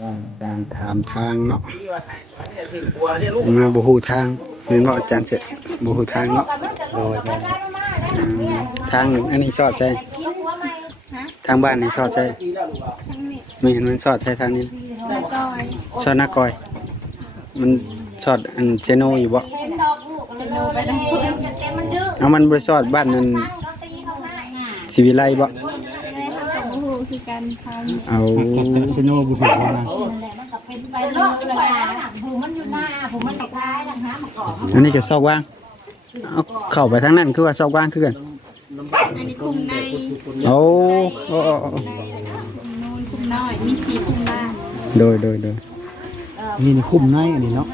การถามทางเนาะมาบ่ฮู้ทางเห็นบ่อาจารย์เสร็จบ่ฮู้ทางเนาะโดยทางอันนี้สอดใช่ทางบ้านนี่สอดใช่มีเห็นมันสอดใช่ทางนี้สอดหน้ากอยมันสอดอันเจโนอยู่บ่เอามันบ่สอดบ้านนั้นศิวิไลบ่เอาเจโนบ่ฮู้ว่าอันนี้จะซอกว่างเอาเข้าไปทางนั้นคือว่าซอกว่างคือกันอันนี้คุมในโอ้นูนคุมน้อยมีสีคุมบ้านโดยนี่คุมในอันนี้เนาะ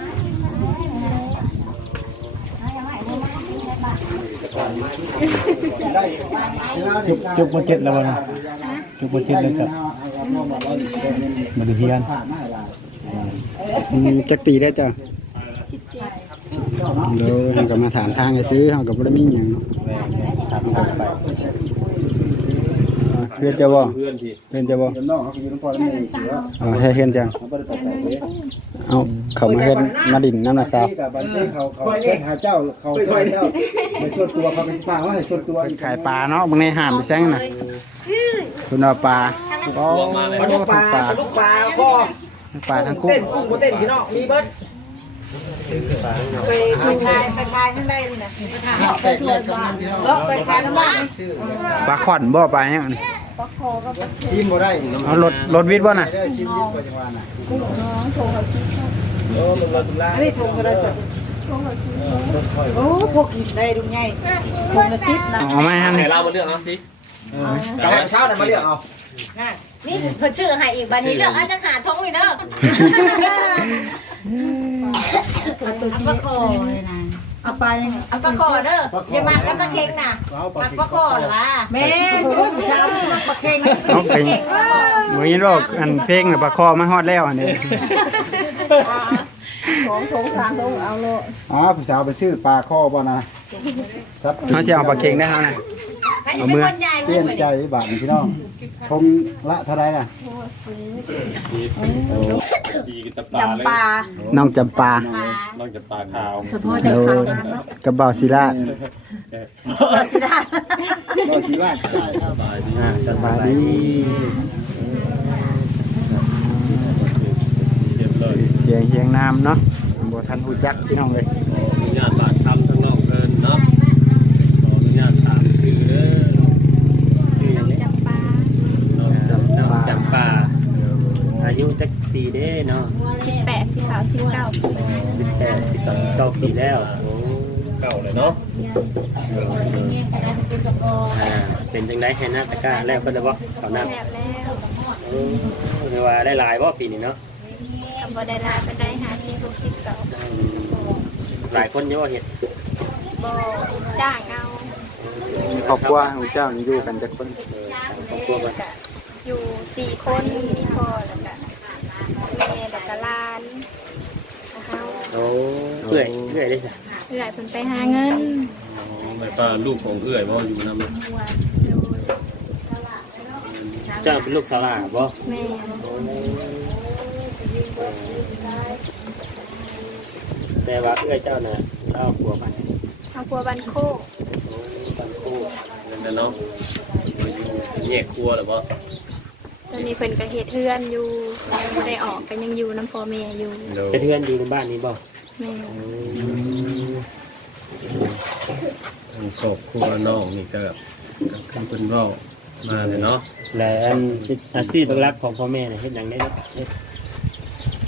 จุกมาเจ็ดแล้วนะจุกมาเจ็ดเลยครับมาดูเฮียนจักปีได้จ้ะเดี๋ยวเราก็มาถามทางให้ซื้อเขาก็บ่ได้มีหยังเนาะเพื่อนจะบ่เอาให้เห็นจังเอาเข้ามาเห็นมาดินน้ำนะสาวเขาเล่นหาเจ้าเขาเจ้าไปชดตัวเขาไปสปาว่าให้ชดตัวขายปลาเนาะบางในหามไปแซงน่ะคุณเอาปลาก็ลูกปลาพ่อปลาทั้งกุ้งเต้นกุ้งเต้นพี่น้องมีเบิร์ดไปขายทั้งได้เลยนะไปขายทั้งบ้านปลาขอนบ่ปลาอย่างนี้ชิมบ่ได้เอารถวิทย์บ่น่ะชิมวิทย์ปัจจุบันน่ะโอ้ลงมาตุลาอันนี้ถุงกระสอบโอ้พวกกินได้ดูง่ายถุงละ10นะเอามาให้เรามาเลือกเอาสิกลางเช้าน่ะมาเลือกเอานี่เพิ่นชื่อให้อีกบัดนี้เลือกอาจจะหาท้องเลยเด้อเอาตัวซีโคเลยนะเอาไปเอาปลาคอเด้ออย่ามากับปลาเค็งน่ะปลาคอเหรอวะแม่ผู้ชายปลาเค็งเอาเป็นมื้อนี้บอกอันเพลงน่ะปลาคอมาฮอดแล้วอันนี้2 ถุง 3 ถุงเอาโลผู้สาวไปซื้อปลาข้อบ่นะเฮาสิเอาปลาเค็งได้เฮาน่ะเอามือเปลี่ยนใจบาทพี่น้องคงละเท่าไรน่ะจำปาน้องจำปาน้องจำปาขาวเฉพาะจำปาเนาะกระเป๋าศิลาศิลาสบายดีเสียงเฮียงน้ำเนาะบ่ทันฮู้จักพี่น้องเลยญาติบาดทำทั้งน้องเพิ่นเนาะขออนุญาตถามชื่อเด้อชื่อจำปาจำปาอายุจักปีเด้เนาะ18 19ปีแล้วโอ้เก่าเลยเนาะเป็นจังได๋ให้หน้าตะกร้าแล้วเพิ่นได้บ่เขานับเรียกว่าได้หลายบ่ปีนี้เนาะบ่ได้ลาเป็นได้หลายคนเยอะเห็ดบ่จ้างเอาครอบครัวของเจ้านี่อยู่กันจักคนครอบครัวกันอยู่4 คนมีพ่อแล้วก็แม่แล้วก็หลานโอ้เอื้อยได้จ้ะเอื้อยเพิ่นไปหาเงินแบบว่าลูกของเอื้อยบ่อยู่นำเจ้าเป็นลูกสาวหลานบ่แม่แต่ว่าเอื้อยเจ้าน่ะเอาผัวมันเอาผัวบันโคกบันโคกนั่นเนาะแยกครัวหรือบ่ตอนนี้เพิ่นก็เฮ็ดเฮือนอยู่บ่ได้ออกก็ยังอยู่นำพ่อแม่อยู่เป็นเฮือนอยู่ในบ้านนี้บ่แม่ครอบครัวน้องนี่ก็เพิ่นเว้ามาเลยเนาะแล้วอาชีพหลักของพ่อแม่เนี่ยเฮ็ดหยังได้เนาะ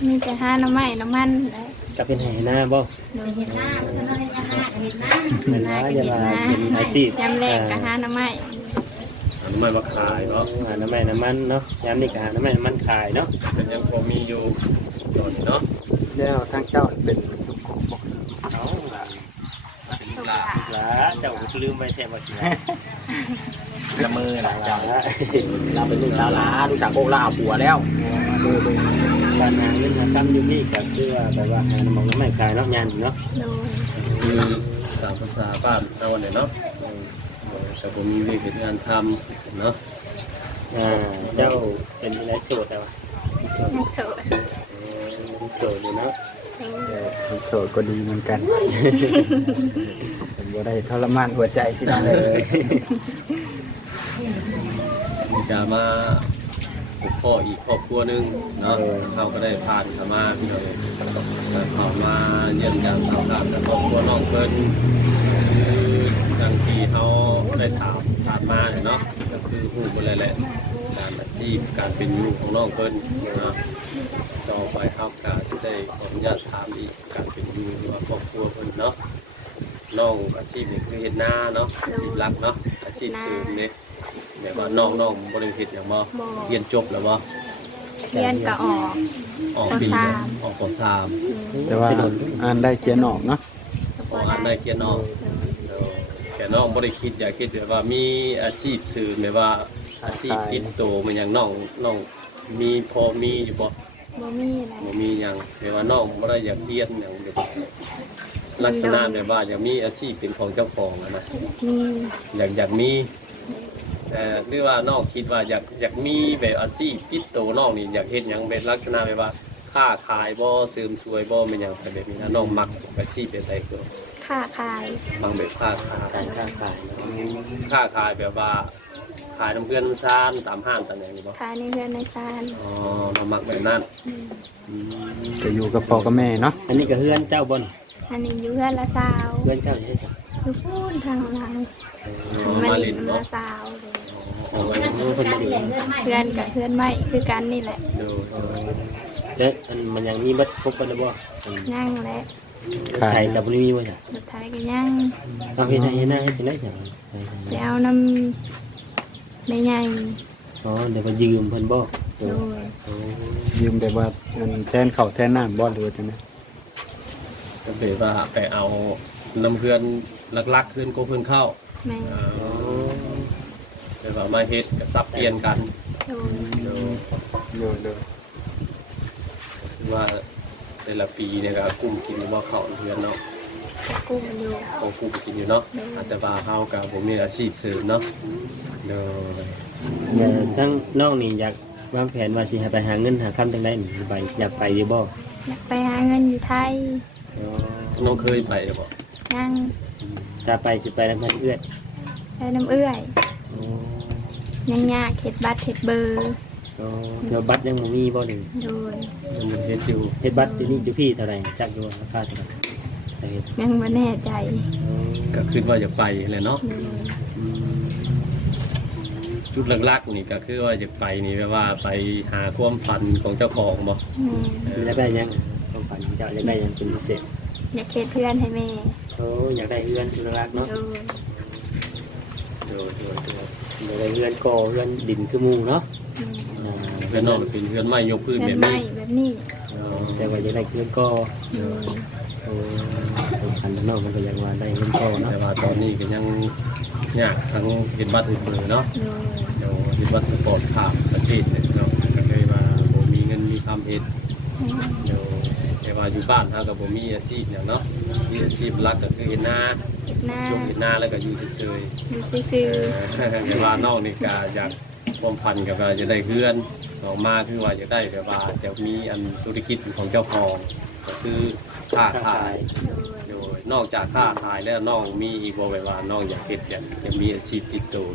มีแต่หาหน่อไม้น้ำมันได้จะเป็นไหหน้าบ่เฮ็ดหน้าเฮ็ดหน้าเฮ็ดหน้าเป็นหน้าเป็นอาชีพยามแรกก็หาหน่อไม้น้ำมันมาขายเนาะหาน้ำมันเนาะยามนี้ก็หาน้ำมันขายเนาะเป็นยังพอมีอยู่ตอนเนาะแล้วทางเจ้าเป็นทุกคนบ่เอาล่ะเจ้าลืมไปแท้บ่สิละมือน่ะจ้ะเราเป็นลูกสาวหลาลูกสาวโกลาผัวแล้วการหาเงินมาทำอยู่นี่ก็คือว่าแบบว่าหาน้ำมันขายเนาะยานเนาะสาวภาษาบ้านเอาเนี่ยเนาะแต่ผมมีเรื่องงานทำเนาะเจ้าเป็นอะไรโสดแต่ว่า ยังโสด โสดอยู่เนาะ โสดก็ดีเหมือนกันผมบ่ได้ทรมานหัวใจที่นั่นเลย มีจะมาพบพ่ออีกครอบครัวหนึงเนาะเขาก็ได้ผ่านมาพี่น้องเขามาเยี่ยมยามสาวงามแต่ครอบครัวน้องเพิ่นคือดังที่เขาได้ถามมาเนาะก็คือฮู้หมดเลยแหละการอาชีพการเป็นอยู่ของน้องเพิ่นนะต่อไปเขาก็จะได้ขออนุญาตถามอีกการเป็นอยู่ว่าครอบครัวเพิ่นเนาะน้องอาชีพนี่คือเฮ็ดนาเนาะอาชีพหลักเนาะอาชีพเสริมเนี่ยแบบว่าน้องบริเวณอย่างบ่เรียนจบแล้วบ่ เรียนก็ออก ปี ป แล้ว สาม ออกป แต่ว่าอ่านได้เขียนออกเนาะ .3 อ่านได้เขียนออกแต่น้องบ่ได้คิดอยากคิดแบบว่ามีอาชีพเสริมแบบว่าอาชีพติดตัวมันอย่างน้องมีพอมีอยู่บ่ บ่มีอะไร บ่มีหยังแบบว่าน้องบ่ได้อยากเรียนหยังแบบลักษณะแบบว่าอยากมีอาชีพเป็นของเจ้าของอะนะ มี อยากมีหรือว่าน้องคิดว่าอยากมีแบบอาชีพติดตัวน้องนี่อยากเฮ็ดหยังเป็นลักษณะแบบว่าค้าขายบ่เสริมสวยบ่เป็นหยังแบบนี้นะน้องมักอาชีพแบบใดคือ ค้าขาย บางแบบค้าขาย การค้าขายนะ ค้าขายแบบว่าขายน้ำเพื่อนซ่านตามห้างตามอย่างนี้บ่ ขายในเรือนในซาน อ๋อเรามักแบบนั้น จะอยู่กับพ่อกับแม่เนาะ อันนี้ก็เฮือนเจ้าบ่น อันนี้อยู่เรือนละสาว เฮือนเจ้าใช่จ้ะ อยู่พูนทางหลัง มา มา เล่ ลิ น น บ่ ละสาวเลย อ๋อไว้ เพิ่นมาดู เพื่อนกับเพื่อนไม่คือกันนี่แหละ ดู แล้วอันมันยังมีบัดครบบ่ได้บ่ ยั่งและ ขาย ไทยกับบ่มีบ่จ้ะ สุดท้ายก็ยั่ง เอาเฮ็ดให้หน้าให้สิได้จ้ะ ไปเอาน้ำไม่ใหญ่ อ๋อเดี๋ยวมายืมเพิ่นบ่ โดย ยืมแบบว่าแทนข้าวแทนน้ำบ่หรือว่าจังได๋ ก็คือว่าไปเอาน้ำเพื่อนลักๆเพื่อนก็เพื่อนเข้า แม่ แบบว่ามาเฮ็ดกับซับเปลี่ยนกัน โดย เดี๋ยว เด้อ ว่าแต่ละปีเนี่ยก็กุ้มกินว่าเขาเพื่อนเนาะ จะกุ้มอยู่ เขากุ้มกินอยู่เนาะแต่ว่าเขากับผมมีอาชีพเสริมเนาะเดี๋ยว ทั้งน้องนี่อยากวางแผนว่าสิให้ไปหาเงินหาคำจังได๋นี่ไปอยากไปอยู่บ่ อยากไปหาเงินอยู่ไทย น้องเคยไปหรือเปล่า ยั่ง ถ้าไปสิไปนำเพิ่นเอื้อน ไปน้ำเอื้อยยังยากเข็ดบัตรเข็ดเบอร์ เดี๋ยวบัตรยังบ่มีบ่นี่ โดย มันเฮ็ดอยู่ เฮ็ดบัตรที่นี่อยู่พี่เท่าไหร่จักอยู่ราคาเท่าไหร่แต่เฮ็ด ยังไม่แน่ใจ ก็คิดว่าจะไปเลยเนาะ โดย จุดหลักๆนี่ก็คือว่าจะไปนี่แปลว่าไปหาความฝันของเจ้าของบ่ อยากได้ยังต้องฝันเจ้าอยากได้ยังเป็นพิเศษ อยากเข็ดเพื่อนให้แม่ อยากได้เฮือนรักเนาะ โดย อยากได้เฮือนก่อเฮือนดินคือหมู่เนาะ เพื่อนน้องเป็นเพื่อนไม่ยกพื้น เพื่ แบ อน บ ไม่ นี้ แบบนี้ แต่ว่าอยากได้เฮือนก่อ โดย สำคัญเนาะมันก็อยากว่าได้เฮือนก่อเนาะ แต่ว่าตอนนี้ก็ยังยากทั้งเฮ็ดบัตรอื่นๆเนาะ โดย เดี๋ยวเฮ็ดบัตรสปอร์ตข้ามประเทศเนี่ยเนาะก็เลยว่าบ่มีเงินมีความเฮ็ดเดี๋ยวแต่ว่าอยู่บ้านเฮาก็บ่มีอาชีพหยังเนาะมีอาชีพหลักก็คือเฮ็ดนา เห็ดหน้า ช่วงเฮ็ดนาแล้วก็อยู่เฉย อยู่ซื่อ ๆแต่ว่านอกนี่ก็อยากความพันกับว่าจะได้เฮือนออกมาคือว่าจะได้แบบว่าจะมีอันธุรกิจของเจ้าของก็คือค้าขาย ๆโดย โดยนอกจากค้าขายแล้วน้องมีอีกบ่แบบว่าน้องอยากเฮ็ดอยากมีอาชีพติดตัว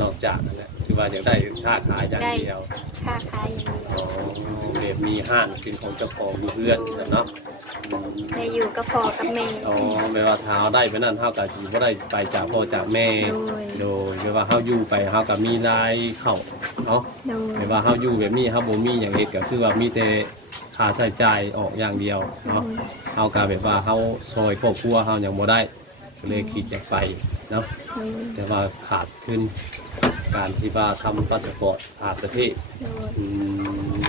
นอกจากนั่นแหละคือว่าอยากได้ค้าขายอย่างเดียว ค้าขายอย่างเดียว อ๋อแบบมีห้างเป็นของเจ้าของอยู่เพื่อนเนาะ ได้อยู่กับพ่อกับแม่ อ๋อแบบว่าเท้าได้ไปนั่นเท่ากับสิบ่ได้ไปจากพ่อจากแม่ โดยแบบว่าเฮาอยู่ไปเฮาก็มีรายเข้าเนาะ โดย แบบว่าเฮาอยู่แบบนี้เฮาบ่มีหยังเฮ็ดก็คือว่ามีแต่ค่าใช้จ่ายออกอย่างเดียวเนาะ เฮาก็แบบว่าเฮาซอยครอบครัวเฮายังบ่ได้ก็เลยคิดอยากไปเนาะ โดย แต่ว่าขาดขึ้นการที่ว่าทำพาสปอร์ตผ่านประเทศ โด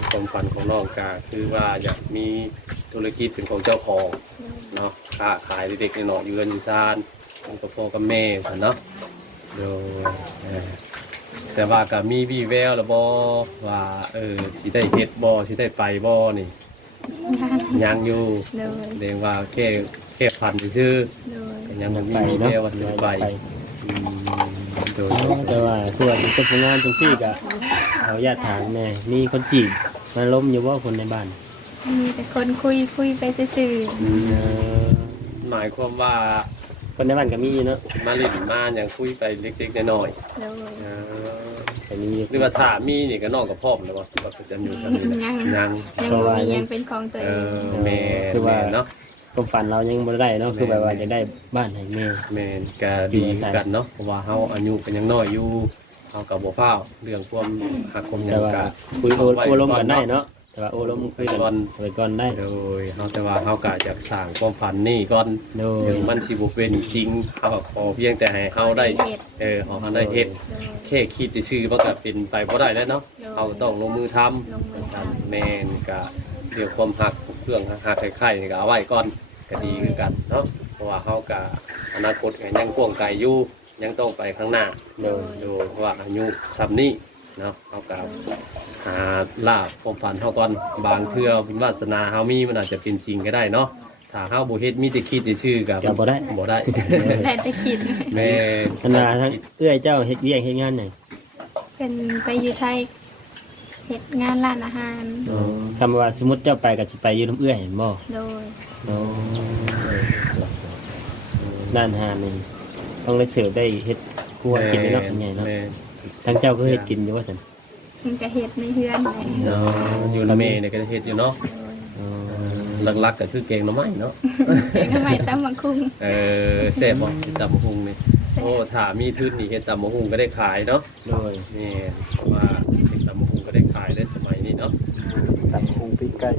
ย ความฝันของน้องก็คือว่าอยากมีธุรกิจเป็นของเจ้าของเนาะค้าขายเด็กๆน้อยๆอยู่กันอยู่ซ่านกับพ่อกับแม่กันเนาะโดยแต่ว่าก็มีวี่แววแล้วบ่ว่าสิได้เฮ็ดบ่สิได้ไปบ่นี่ยังอยู่ โดย เรียกว่าแค่พันซื่อ โดย ๆก็ยังบ่มีวี่แววว่าสิได้ไป โดย แต่ว่าคือว่าจะทำงานจังซี่ก็เอาญาติถามแน่มีคนจีบมาล้มอยู่ว่าคนในบ้าน มีแต่คนคุยไปซื่อ เออ หมายความว่า คนในบ้านก็มีอยู่เนาะ มาเลินมาอย่างคุยไปเล็กๆน้อย ๆโดย ๆ แต่มี หรือว่าถ้ามีนี่ก็น้องกับพ่อมแล้วว่าจะมีกันนี่นะยัง ยังบ่มียังเป็นของตัวเอง แม่เนาะ ความฝันเรายังบ่ได้เนาะคือแบบว่าจะได้บ้านให้แม่ แม่นก็ดีกันเนาะเพราะว่าเฮาอายุก็ยังน้อยอยู่เฮาก็บ่ฟ้าวเรื่องความหักความหยั แต่ ง ว่า ก็ คุยโอลมกันได้เนาะแต่ว่าโอลมคุยกันไปก่อนได้ โดยเฮาแต่ว่าเฮาก็จะสร้างความฝันนี่ก่อน โดย ถึงมันสิบ่เป็นจริงเฮาก็ขอเพียงแต่ให้เฮาได้เฮาได้เฮ็ด โดย แค่คิดซื่อๆมันก็เป็นไปบ่ได้แล้วเนาะเฮาต้องลงมือทำ ลงมือทำ แม่นก็เรื่องความหักเครื่องหักไข่ๆนี่ก็เอาไว้ก่อนก็ดีคือกันเนาะเพราะว่าเฮาก็อนาคตก็ยังกว้างไกลอยู่ยังต้องไปข้างหน้าโดยเพราะว่าอายุซ้ำนี้เนาะเฮาก็หาลาภความฝันเฮาก่อนบางเทื่อบุญวาสนาเฮามีมันอาจจะเป็นจริงก็ได้เนาะถ้าเฮาบ่เฮ็ดมีแต่คิดซื่อๆก็ ก็บ่ได้ บ่ได้ ได้แต่คิด แม่ ขนาดทั้งเอื้อยเจ้าเฮ็ดเวียกเฮ็ดงานหยัง เป็นไปอยู่ไทยเฮ็ดงานร้านอาหาร คำว่าสมมุติเจ้าไปก็สิไปอยู่นํเอื้อยเห็นบ่ โดย ด้านอาหารนี่ต้องได้เสิร์ฟได้เฮ็ดครัวกินได้เนาะเป็นไงเนาะ แม่ ทั้งเจ้าก็เฮ็ดกินอยู่ว่าซั่น มันก็เฮ็ดในเฮือนเลย เนาะอยู่ละแม่เนี่ยก็เฮ็ดอยู่เนาะหลักๆก็คือแกงหน่อไม้เนาะ เฮ็ดทำไมตำบักคุ้ง แซ่บบ่ตำบักหุ่งนี่โอ้ถ้ามีทุนนี่เฮ็ดตำบักหุ่งก็ได้ขายเนาะ โดย นี่เพราะว่าเฮ็ดตำบักหุ่งก็ได้ขายได้สมัยนี้เนาะ ตัดคงปีกไก่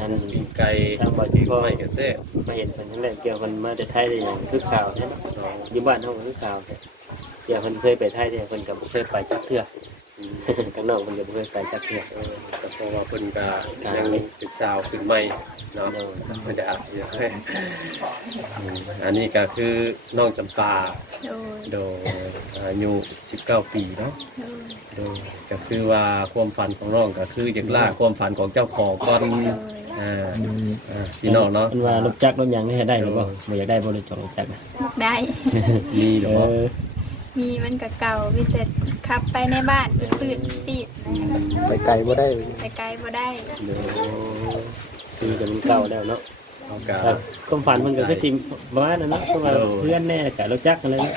อัน ปิ้งไก่ ทางบ่ ปิ้ง ก็ ไม้ก็แซ่บ มาเห็นเพิ่นนั่นแหละเกี่ยวเพิ่นมาแต่ไทยได้หยังคือข่าวใช่มั้ยอยู่บ้านเฮาก็คือข่าวเกี่ยวเพิ่นเคยไปไทยแต่เพิ่นก็บ่เคยไปจักเทื่อข้างนอกเพิ่นก็บ่เคยไปจักเทื่อ ก็เพราะว่าเพิ่นก็ยังศึกษาขึ้นใหม่เนาะไม่ได้อยากให้อันนี้ก็คือน้องจำปา โดย โดยอายุ19 ปีเนาะ โดย ก็คือว่าความฝันของน้องก็คืออยากล่าความฝันของเจ้าของก่อน โดย พี่น้องเนาะ เพิ่นว่ารถจักรรถหยังนี่ให้ได้หรือบ่บ่อยากได้บ่รถจักร ได้ มีหรอ มีมันก็เก่ามีแต่ขับไปในบ้านปืดปีด ไปไก่บ่ได้ ไปไกลบ่ได้ คือจะมันเก่าแล้วเนาะ เอากะ ความฝันมันก็คือสิประมาณนั้นเนาะเพราะว่าเพื่อนแน่กับรถจักรอะไรเนาะ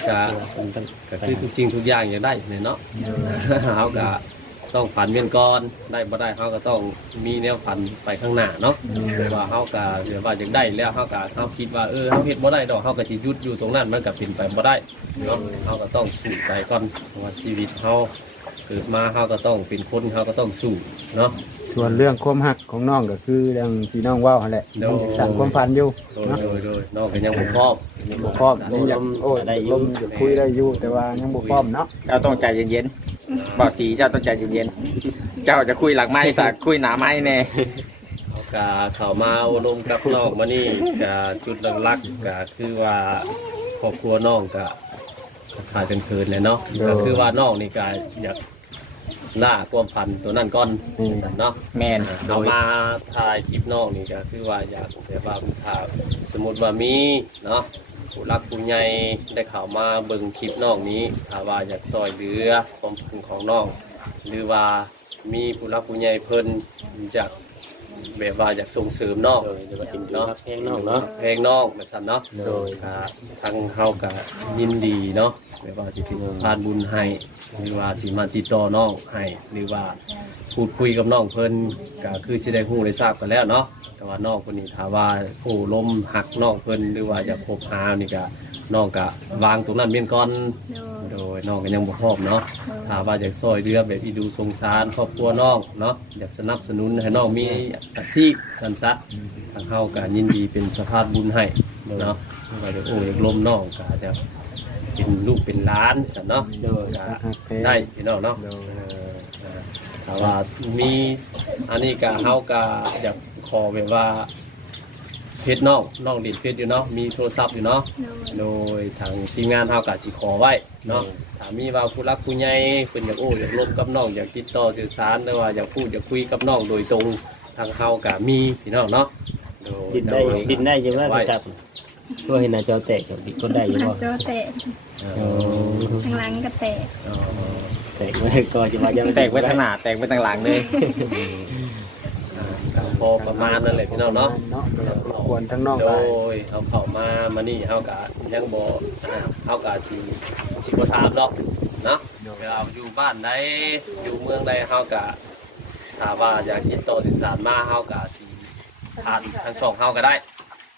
มันต้อง ก็คือทุกสิ่งทุกอย่างอยากได้เนี่ยเนาะเขาก็ต้องฝันเวียนก่อนได้บ่ได้เขาก็ต้องมีแนวฝันไปข้างหน้าเนาะว่าเขาก็เดี๋ยวว่าอยากได้แล้วเขาก็เขาคิดว่าเขาเฮ็ดบ่ได้ดอกเขาก็สิหยุดอยู่ตรงนั้นมันก็เป็นไปบ่ได้เนาะเขาก็ต้องสู้ไปก่อนเพราะว่าชีวิตเขาเกิดมาเขาก็ต้องเป็นคนเขาก็ต้องสู้เนาะ ส่วนเรื่องความหักของน้องก็คือเรื่องพี่น้องเว้าหั่นแหละสั่งความฝันอยู่ โดยน้องก็ยังบ่พร้อม บ่พร้อมนี่อยากโอ้ยลมอยากคุยได้อยู่แต่ว่ายังบ่พร้อมเนาะ เจ้าต้องใจเย็นๆบอกสีเจ้าต้องใจเย็นๆ เจ้าจะคุยหลังไม้แต่คุยหนาไม้แน่ เขาก็เข้ามาอบรมกับน้องมานี่ก็จุดหลักๆก็คือว่าครอบครัวน้องก็ขาดกันเคินเลยเนาะก็คือว่าน้องนี่ก็อยากล่าความพันตัวนั้นก่อนเนาะ แมนโด เอา ย มาถ่ายคลิปน้องนี่ก็คือว่าอยากแบบว่าถ้าสมมติว่ามีเนาะผู้รักผู้ใหญ่ได้เข้ามาเบิ่งคลิปน้องนี้ถ้าว่าอยากซอยเหลือความพึงของน้อง หรือว่ามีผู้รักผู้ใหญ่เพิ่นอยากแบบว่าอยากส่งเสริมน้อง โดยจะมากินเนาะเพลงน้องเนาะ เพลงน้องแบบนั้นเนาะ โดย ทางเฮาก็ยินดีเนาะแบบว่าสิเป็นทานบุญให้หรือว่าสิมาติดต่อน้องให้หรือว่าพูดคุยกับน้องเพิ่นก็คือสิได้ฮู้ได้ทราบกันแล้วเนาะแต่ว่าน้องคนนี้ถ้าว่าผู้ล้มหักน้องเพิ่นหรือว่าอยากพบหานี่ก็น้องก็วางตรงนั้นเมียนก่อน โดย โดยน้องก็ยังบ่พร้อมเนาะถ้าว่าอยากซอยเรือแบบอีดูสงสารครอบครัวน้องเนาะอยากสนับสนุนให้น้องมีอาชีพสันซะทางเฮาก็ยินดีเป็นสภาพบุญให้เนาะว่าเดี๋ยวโอ้ยากล้มน้องก็จะเป็นลูกเป็นหลานสันเนาะ โดย ก็ได้พี่น้องเนาะถ้าว่ามีอันนี้ก็เฮาก็อยากขอแบบว่าเพจน้องดิดเพจอยู่เนาะมีโทรศัพท์อยู่เนาะ โดย โดยทางทีมงานเฮาก็สิขอไว้เนาะถ้ามีว่าผู้รักผู้ใหญ่เพิ่นอยากอยากร่วมกับน้องอยากติดต่อสื่อสารหรือว่าอยากพูดอยากคุยกับน้องโดยตรงทางเฮาก็มีพี่น้องเนาะโดย ดินได้ใช่ไหมจับ ตัวเห็นหน้าจอแตกกับดิคนได้อยู่ หน้า บ่ จอแตก อ๋อ ข้างหลังก็แตก อ๋อแตกไม่ก็จะว่าจะ แตกไปทางหน้าแตกไปทางหลังเลย พอประมาณนั่นแหละพี่น้องเนาะ เนาะควรทั้งนอก โด หลาย ยเอาเข้ามานี่เฮากะยังบ่เฮากะสิบ่ถามดอกเนาะเราอยู่บ้านใดอยู่เมืองใดเฮากะถ้าว่าอยากติดต่อสื่อสารมาเฮากะสิผ่านทั้งสองเฮาก็ได้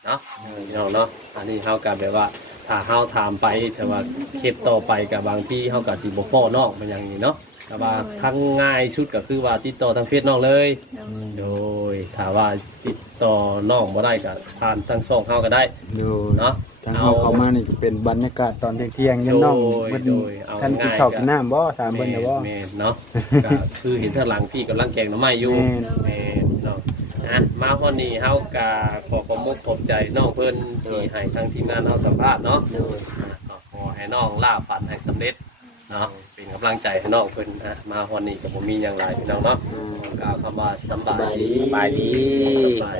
เนาะพี่น้องเนาะอันนี้เฮากะแบบว่าถ้าเฮาถามไปแต่ว่าคลิปต่อไปกับบางที่เฮากะสิบ่พ้อนอกมันอย่างนี้เนาะแต่ว่าครั้งง่ายสุดก็คือว่าติดต่อทางเฟซน้องเลย โดยถ้าว่าติดต่อน้องบ่ได้ก็ผ่านทั้งสองเฮาก็ได้ ดู เนาะ ทางเฮาเข้ามานี่เป็นบรรยากาศตอนเที่ยงๆยันน้องเพิ่น โดยเอา ท่านกิน ง่ายๆ ข้าวกินน้ำบ่ถามเพิ่นได้บ่ แม่นเนาะ ก็คือเห็นทางหลังพี่กำลังแกงหน่อไม้อยู่ แม่น แม่นเนาะนะมาวันนี้เฮาก็ขอความมุกขอบใจน้องเพิ่นที่ให้ทางทีมงานเฮาสัมภาษณ์เนาะก็ขอให้น้องล่าฝันให้สำเร็จเนาะเป็นกำลังใจให้น้องเพิ่นมาวันนี้ก็บ่มีหยังหลายพี่น้องเนาะกล่าวคำว่าสำบายดี สบายดี สบาย